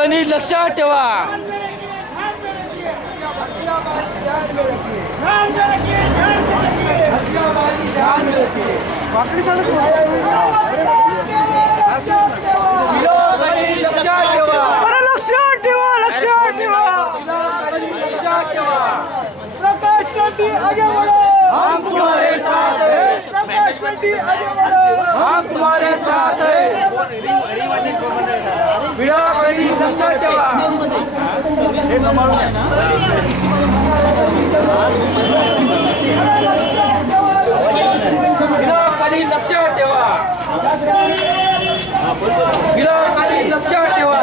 कणी लक्षात ठेवा. प्रकाश शेट्टी आगे बढ़ो, हम तुम्हारे साथ हैं. प्रकाश शेट्टी आगे बढ़ो, हम तुम्हारे साथ हैं. कणी लक्षात ठेवा. कणी लक्षात ठेवा. कणी लक्षात ठेवा.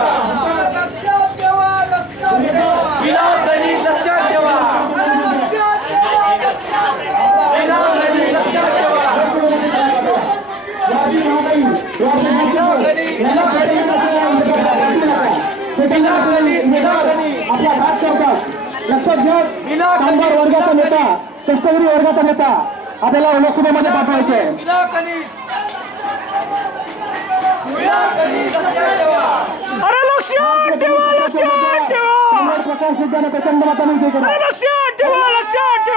कणी लक्षात ठेवा. आपल्या हात करतात. लक्षात घ्या, कामगार वर्गाचा नेता, कष्टकरी वर्गाचा नेता आपल्याला लोकसभेमध्ये पाठवायचे. अरे लक्षात ठेवा. प्रकाश विद्याने प्रचंड मताने विजय केला. लक्षात ठेवा.